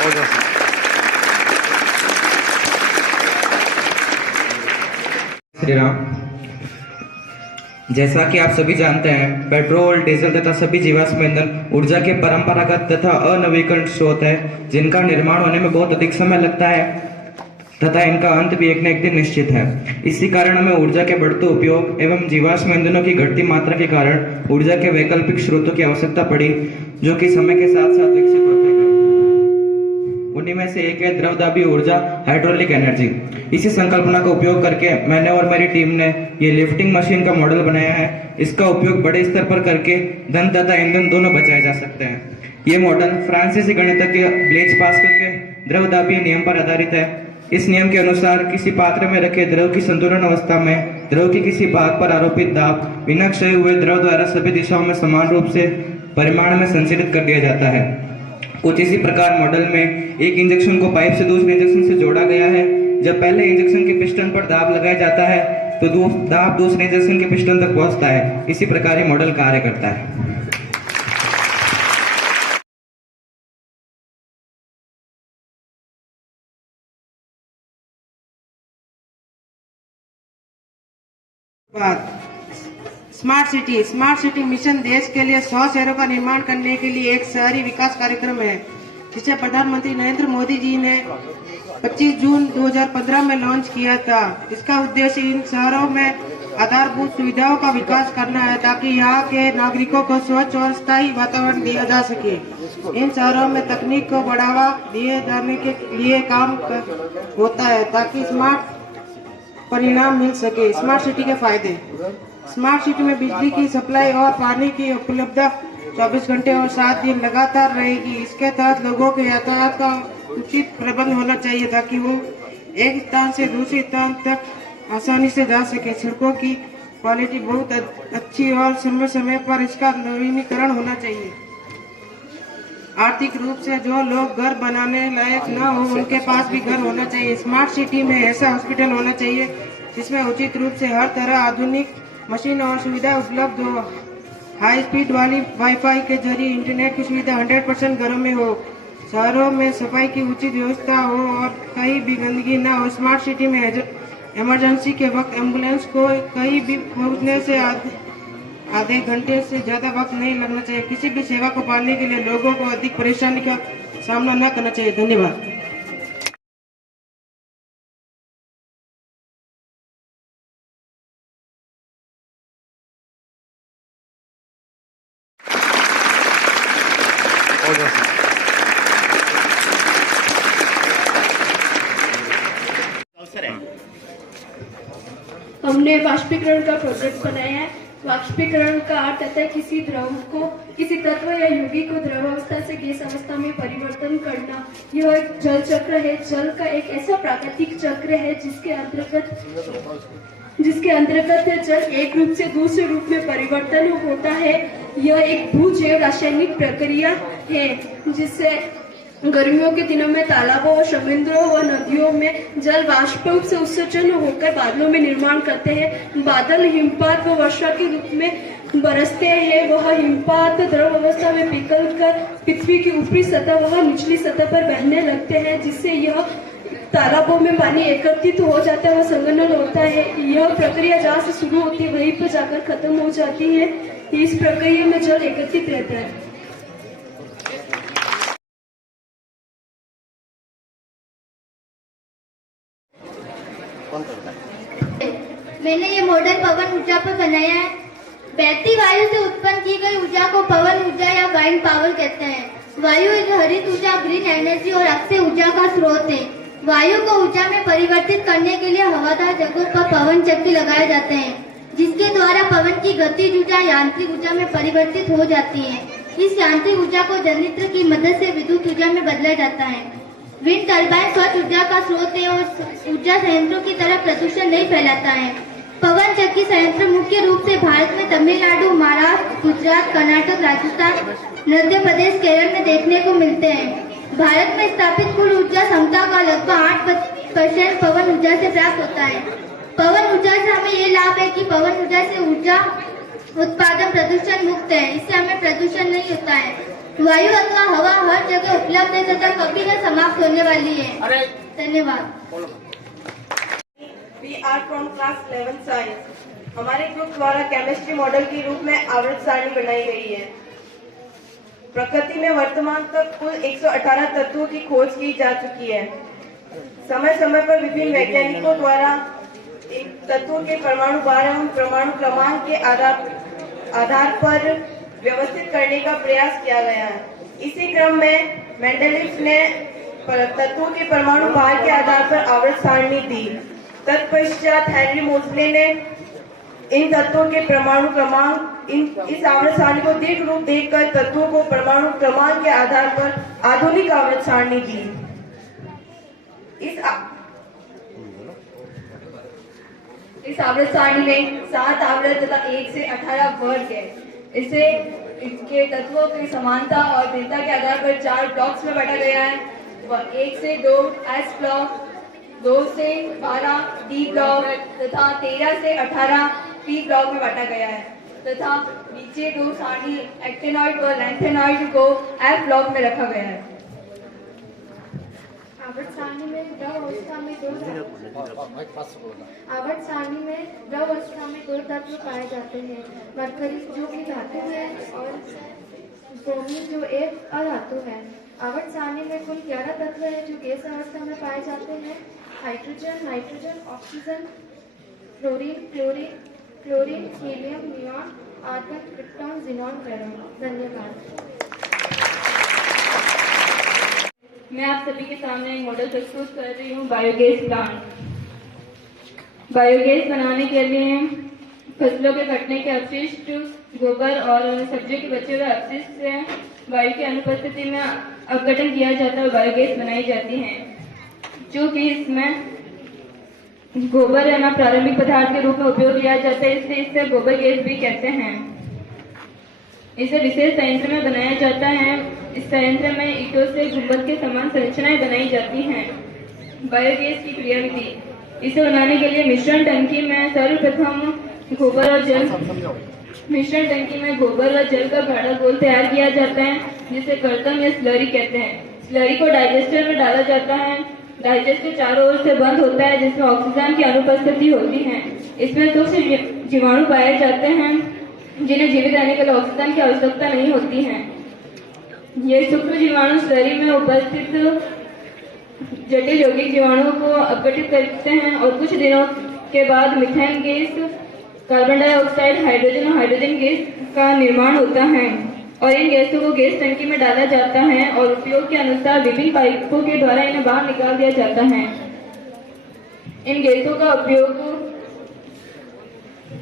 श्री राम। जैसा कि आप सभी जानते हैं, पेट्रोल, डीजल तथा सभी जीवाश्म ईंधन ऊर्जा के परंपरागत तथा अनवीकरण स्रोत है, जिनका निर्माण होने में बहुत अधिक समय लगता है तथा इनका अंत भी एक न एक दिन निश्चित है। इसी कारण हमें ऊर्जा के बढ़ते उपयोग एवं जीवाश्म ईंधनों की घटती मात्रा के कारण ऊर्जा के वैकल्पिक स्रोतों की आवश्यकता पड़ी, जो कि समय के साथ साथ विकसित होते गए। उन्हीं में से एक है द्रवदाबी ऊर्जा, हाइड्रोलिक एनर्जी। इसी संकल्पना का उपयोग करके मैंने और मेरी टीम ने ये लिफ्टिंग मशीन का मॉडल बनाया है। इसका उपयोग बड़े स्तर पर करके धन तथा ईंधन दोनों बचाए जा सकते हैं। ये मॉडल फ्रांसीसी गणितज्ञ ब्लेज पास्कल के द्रवदाबीय नियम पर आधारित है। इस नियम के अनुसार किसी पात्र में रखे द्रव की संतुलन अवस्था में द्रव की किसी भाग पर आरोपित दाब बिना क्षय हुए द्रव द्वारा सभी दिशाओं में समान रूप से परिमाण में संचालित कर दिया जाता है। कुछ इसी प्रकार मॉडल में एक इंजेक्शन को पाइप से दूसरे इंजेक्शन से जोड़ा गया है। जब पहले इंजेक्शन के पिस्टन पर दाब लगाया जाता है तो दाब दूसरे इंजेक्शन के पिस्टन तक पहुंचता है। इसी प्रकार ये मॉडल कार्य करता है। स्मार्ट सिटी मिशन देश के लिए 100 शहरों का निर्माण करने के लिए एक शहरी विकास कार्यक्रम है, जिसे प्रधानमंत्री नरेंद्र मोदी जी ने 25 जून 2015 में लॉन्च किया था। इसका उद्देश्य इन शहरों में आधारभूत सुविधाओं का विकास करना है, ताकि यहाँ के नागरिकों को स्वच्छ और स्थायी वातावरण दिया जा सके। इन शहरों में तकनीक को बढ़ावा दिए जाने के लिए काम होता है, ताकि स्मार्ट परिणाम मिल सके। स्मार्ट सिटी के फायदे: स्मार्ट सिटी में बिजली की सप्लाई और पानी की उपलब्धता 24 घंटे और 7 दिन लगातार रहेगी। इसके तहत लोगों के यातायात का उचित प्रबंध होना चाहिए, ताकि वो एक स्थान से दूसरे स्थान तक आसानी से जा सके। सड़कों की क्वालिटी बहुत अच्छी और समय समय पर इसका नवीनीकरण होना चाहिए। आर्थिक रूप से जो लोग घर बनाने लायक न हो, उनके पास भी घर होना चाहिए। स्मार्ट सिटी में ऐसा हॉस्पिटल होना चाहिए जिसमें उचित रूप से हर तरह आधुनिक मशीन और सुविधा उपलब्ध हो। हाई स्पीड वाली वाईफाई के जरिए इंटरनेट की सुविधा 100% घरों में हो। शहरों में सफाई की उचित व्यवस्था हो और कहीं भी गंदगी न हो। स्मार्ट सिटी में इमरजेंसी के वक्त एम्बुलेंस को कहीं भी पहुंचने से आधे घंटे से ज्यादा वक्त नहीं लगना चाहिए। किसी भी सेवा को पाने के लिए लोगों को अधिक परेशानी का सामना न करना चाहिए। धन्यवाद। हमने वाष्पीकरण का प्रोजेक्ट बनाया है। वाष्पीकरण का अर्थ है किसी द्रव को, किसी तत्व या यौगिक को द्रव अवस्था से गैस अवस्था में परिवर्तन करना। यह एक जल चक्र है। जल का एक ऐसा प्राकृतिक चक्र है जिसके अंतर्गत जल एक रूप से दूसरे रूप में परिवर्तन होता है। यह एक भू-जैव रासायनिक प्रक्रिया है, जिससे गर्मियों के दिनों में तालाबों और समुद्रों व नदियों में जल वाष्प से उत्सर्जन होकर बादलों में निर्माण करते हैं। बादल हिमपात व वर्षा के रूप में बरसते हैं। वह हिमपात द्रव अवस्था में पिघलकर पृथ्वी की ऊपरी सतह व निचली सतह पर बहने लगते हैं, जिससे यह तालाबों में पानी एकत्रित हो जाता है और संघनन होता है। यह प्रक्रिया जहाँ से शुरू होती है वहीं पर जाकर खत्म हो जाती है। इस प्रक्रिया में जल एकत्रित रहता है। मैंने ये मॉडल पवन ऊर्जा पर बनाया है। बहती वायु से उत्पन्न की गई ऊर्जा को पवन ऊर्जा या वाइंड पावर कहते हैं। वायु एक हरित ऊर्जा, ग्रीन एनर्जी और अक्षय ऊर्जा का स्रोत है। वायु को ऊर्जा में परिवर्तित करने के लिए हवादार जगहों पर पवन चक्की लगाए जाते हैं, जिसके द्वारा पवन की गतिज ऊर्जा यांत्रिक ऊर्जा में परिवर्तित हो जाती है। इस यांत्रिक ऊर्जा को जनरेटर की मदद से विद्युत ऊर्जा में बदला जाता है। विंड टर्बाइन स्वच्छ ऊर्जा का स्रोत है और ऊर्जा संयंत्रों की तरह प्रदूषण नहीं फैलाता है। पवन चक्की संयंत्र मुख्य रूप से भारत में तमिलनाडु, महाराष्ट्र, गुजरात, कर्नाटक, राजस्थान, मध्य प्रदेश, केरल में देखने को मिलते हैं। भारत में स्थापित कुल ऊर्जा क्षमता का लगभग 8% पवन ऊर्जा से प्राप्त होता है। पवन ऊर्जा से हमें ये लाभ है कि पवन ऊर्जा से ऊर्जा उत्पादन प्रदूषण मुक्त है। इससे हमें प्रदूषण नहीं होता है। वायु अथवा हवा हर जगह उपलब्ध है तथा कभी न समाप्त होने वाली है। धन्यवाद। We are from class 11 science. हमारे ग्रुप द्वारा केमिस्ट्री मॉडल के रूप में आवर्त सारणी बनाई गई है। प्रकृति में वर्तमान तक कुल 118 तत्वों की खोज की जा चुकी है। समय समय पर विभिन्न वैज्ञानिकों द्वारा इन तत्वों के परमाणु भार एवं परमाणु क्रमांक के आधार पर व्यवस्थित करने का प्रयास किया गया है। इसी क्रम में मेंडलीव ने तत्वों के परमाणु भार के आधार पर आवर्त सारणी दी। तत्पश्चात हेनरी मोजले ने इन तत्वों के परमाणु क्रमांक इस आवर्त सारणी को दीर्घ रूप देकर तत्वों को परमाणु क्रमांक के आधार पर आधुनिक आवर्त सारणी दी। इस आवर्त सारणी में 7 आवर्त तथा 1 से 18 वर्ग है। इसे इसके तत्वों की समानता और भिन्नता के आधार पर 4 ब्लॉक्स में बांटा गया है। 1 से 2 एस ब्लॉक, 2 से 12 डी ब्लॉक तथा 13 से 18 पी ब्लॉक में बांटा गया है तथा नीचे 2 सारणी एक्टिनॉइड और लैंथेनॉइड को एफ ब्लॉक में रखा गया है। आवर्त सारणी में द्रव अवस्था में दो तत्व पाए जाते हैं, मरकरी जो कि धातु है और ब्रोमीन जो एक अधातु है। आवर्त सारणी में कुल 11 तत्व हैं जो गैस अवस्था में पाए जाते हैं। Hydrogen, nitrogen, oxygen, chlorine, helium, neon, argon, krypton, xenon, boron. धन्यवाद। मैं आप सभी के सामने एक मॉडल प्रस्तुत कर रही हूँ बायोगैस प्लांट। बायोगैस बनाने के लिए फसलों के कटने के अपशिष्ट, गोबर और सब्जियों के बचे हुए अपशिष्ट से वायु की अनुपस्थिति में अपघटन किया जाता है और बायोगैस बनाई जाती है। चूँकि इसमें गोबर है ना प्रारंभिक पदार्थ के रूप में उपयोग लिया जाता है, इसलिए इसे गोबर गैस भी कहते हैं। इसे विशेष संयंत्र में बनाया जाता है। इस संयंत्र में ईंटों से गुंबद के समान संरचनाएं बनाई जाती हैं। बायोगैस की क्रियाविधि, इसे बनाने के लिए मिश्रण टंकी में सर्वप्रथम गोबर और जल का गाढ़ा घोल तैयार किया जाता है, जिसे कर्तन या स्लरी कहते हैं। स्लरी को डाइजेस्टर में डाला जाता है। डाइजेस्टर चारों ओर से बंद होता है, जिसमें ऑक्सीजन की अनुपस्थिति होती है। इसमें सूक्ष्म जीवाणु पाए जाते हैं जिन्हें जीवित रहने के लिए ऑक्सीजन की आवश्यकता नहीं होती है। ये सूक्ष्म जीवाणु स्लरी में उपस्थित जटिल यौगिक जीवाणुओं को अपघटित करते हैं और कुछ दिनों के बाद methane gas, carbon dioxide, hydrogen और हाइड्रोजन गैस का निर्माण होता है और इन गैसों को गैस टंकी में डाला जाता है और उपयोग के अनुसार विभिन्न पाइपों के द्वारा इन्हें बाहर निकाल दिया जाता है। इन गैसों का उपयोग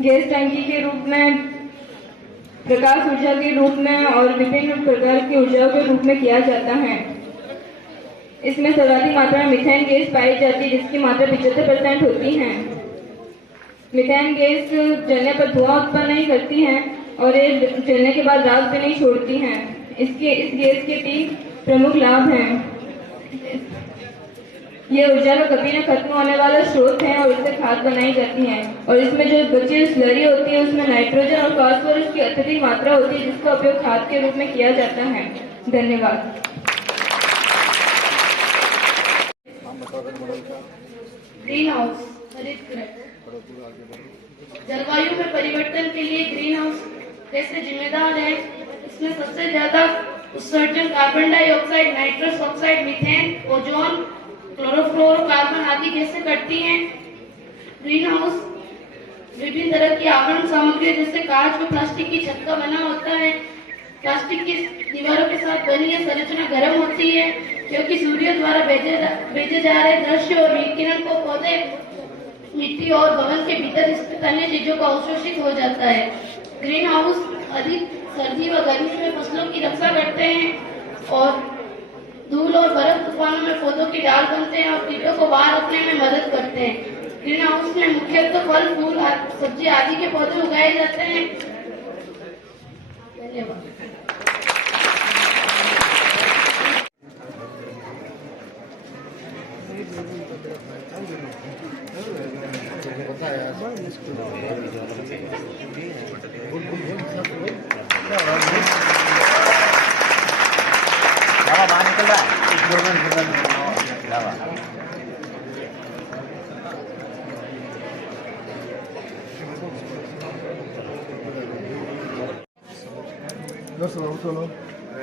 गैस टंकी के रूप में, प्रकाश ऊर्जा के रूप में और विभिन्न प्रकार की ऊर्जाओं के रूप में किया जाता है। इसमें सर्वाधिक मात्रा में मीथेन गैस पाई जाती है, जिसकी मात्रा 75% होती है। मीथेन गैस जलने पर धुआं उत्पन्न नहीं करती है और ये जलने के बाद राख भी नहीं छोड़ती है। इस गैस के 3 प्रमुख लाभ हैं। ये ऊर्जा का कभी न खत्म होने वाला स्रोत है और इससे खाद बनाई जाती है और इसमें जो बची स्लरी होती है उसमें नाइट्रोजन और फास्फोरस की अत्यधिक मात्रा होती है, जिसका उपयोग खाद के रूप में किया जाता है। धन्यवाद। ग्रीन हाउस, हरित गृह। जलवायु में परिवर्तन के लिए ग्रीन हाउस कैसे जिम्मेदार है? इसमें सबसे ज्यादा उत्सर्जन carbon dioxide, nitrous oxide, methane, ozone, chlorofluorocarbon आदि गैसें करती हैं। ग्रीन हाउस विभिन्न तरह की आवरण सामग्री जैसे कांच व प्लास्टिक की छत का बना होता है। प्लास्टिक की दीवारों के साथ बनी यह संरचना गर्म होती है क्योंकि सूर्य द्वारा भेजे जा रहे दृश्य और विकिरण को पौधे, मिट्टी और भवन के भीतर स्थित अन्य चीजों का अवशोषित हो जाता है। ग्रीन हाउस अधिक सर्दी व गर्मी में फसलों की रक्षा करते हैं और धूल और बर्फ तूफानों में पौधों की डाल बनते हैं और कीटों को बाहर रखने में मदद करते हैं। ग्रीन हाउस में मुख्यतः फल, फूल, सब्जी आदि के पौधे उगाए जाते हैं। धन्यवाद। लावा बाहर निकल रहा है लावा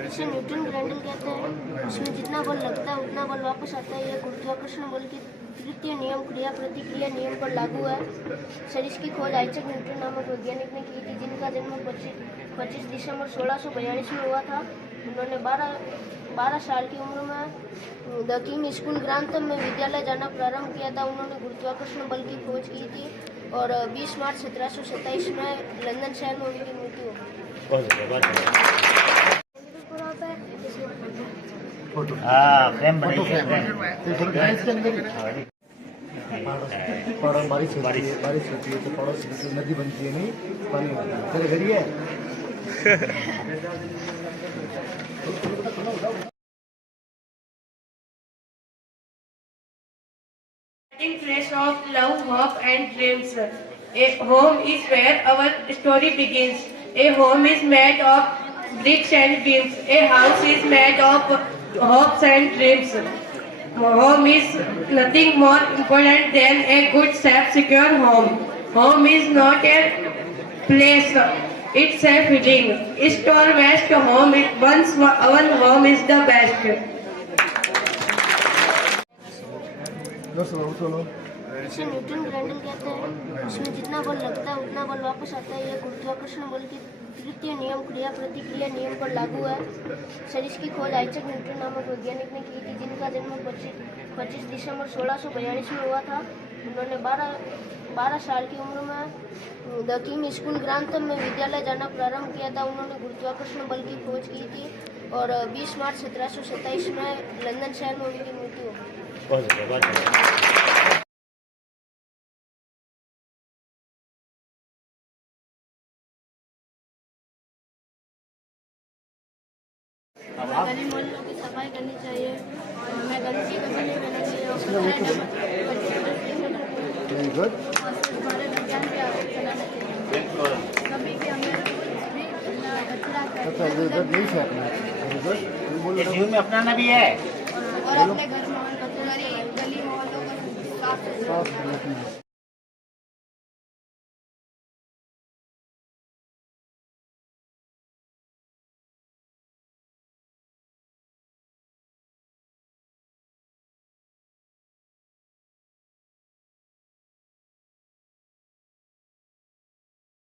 इसे न्यूटन ग्रैंडल कहते हैं। इसमें जितना बल लगता है उतना बल वापस आता है। यह गुरुत्वाकर्षण बल की तृतीय नियम क्रिया प्रतिक्रिया नियम पर लागू है। सर इसकी खोज आइजैक न्यूटन नामक वैज्ञानिक ने की थी, जिनका जन्म 25 दिसंबर 1642 में हुआ था। उन्होंने 12 साल की उम्र में द किंग स्कूल ग्रांथम में विद्यालय जाना प्रारंभ किया था। उन्होंने गुरुत्वाकर्षण बल की खोज की थी और 20 मार्च 1727 में लंदन शहर में उनकी मृत्यु हो गई। हाँ फ्रेम बनाइए बारिश होती है तो पड़ोस में नदी बनती है, नहीं पानी होता है। तेरे घर ही है। Place of love, hope and dreams. A home is where our story begins. A home is made of bricks and beams. A house is made of hopes and dreams. Home is nothing more important than a good, safe, secure home. Home is not a place, it's a feeling. East or west, home is once one home is the best. इसे Newton ग्रैंडल कहते हैं। इसमें जितना बल लगता है उतना बल वापस आता है। यह गुरुत्वाकर्षण बल की तृतीय नियम क्रिया प्रतिक्रिया नियम पर लागू है। सर इसकी खोज आइजैक न्यूटन नामक वैज्ञानिक ने की थी, जिनका जन्म 25 दिसंबर 1642 में हुआ था। उन्होंने 12 साल की उम्र में द किंग स्कूल ग्रांथम में विद्यालय जाना प्रारंभ किया था। उन्होंने गुरुत्वाकर्षण बल की खोज की थी और 20 मार्च 1727 में लंदन शहर में उनकी मृत्यु हो गई। गली मोहल्लों की सफाई करनी चाहिए। हमें गंदगी कभी नहीं करनी चाहिए और हमारे विज्ञान के आगे चलाना चाहिए। कभी भी हमें ये जीवन में अपनाना भी है और अपने घर मोहल्लों गली मोहल्लों का साफ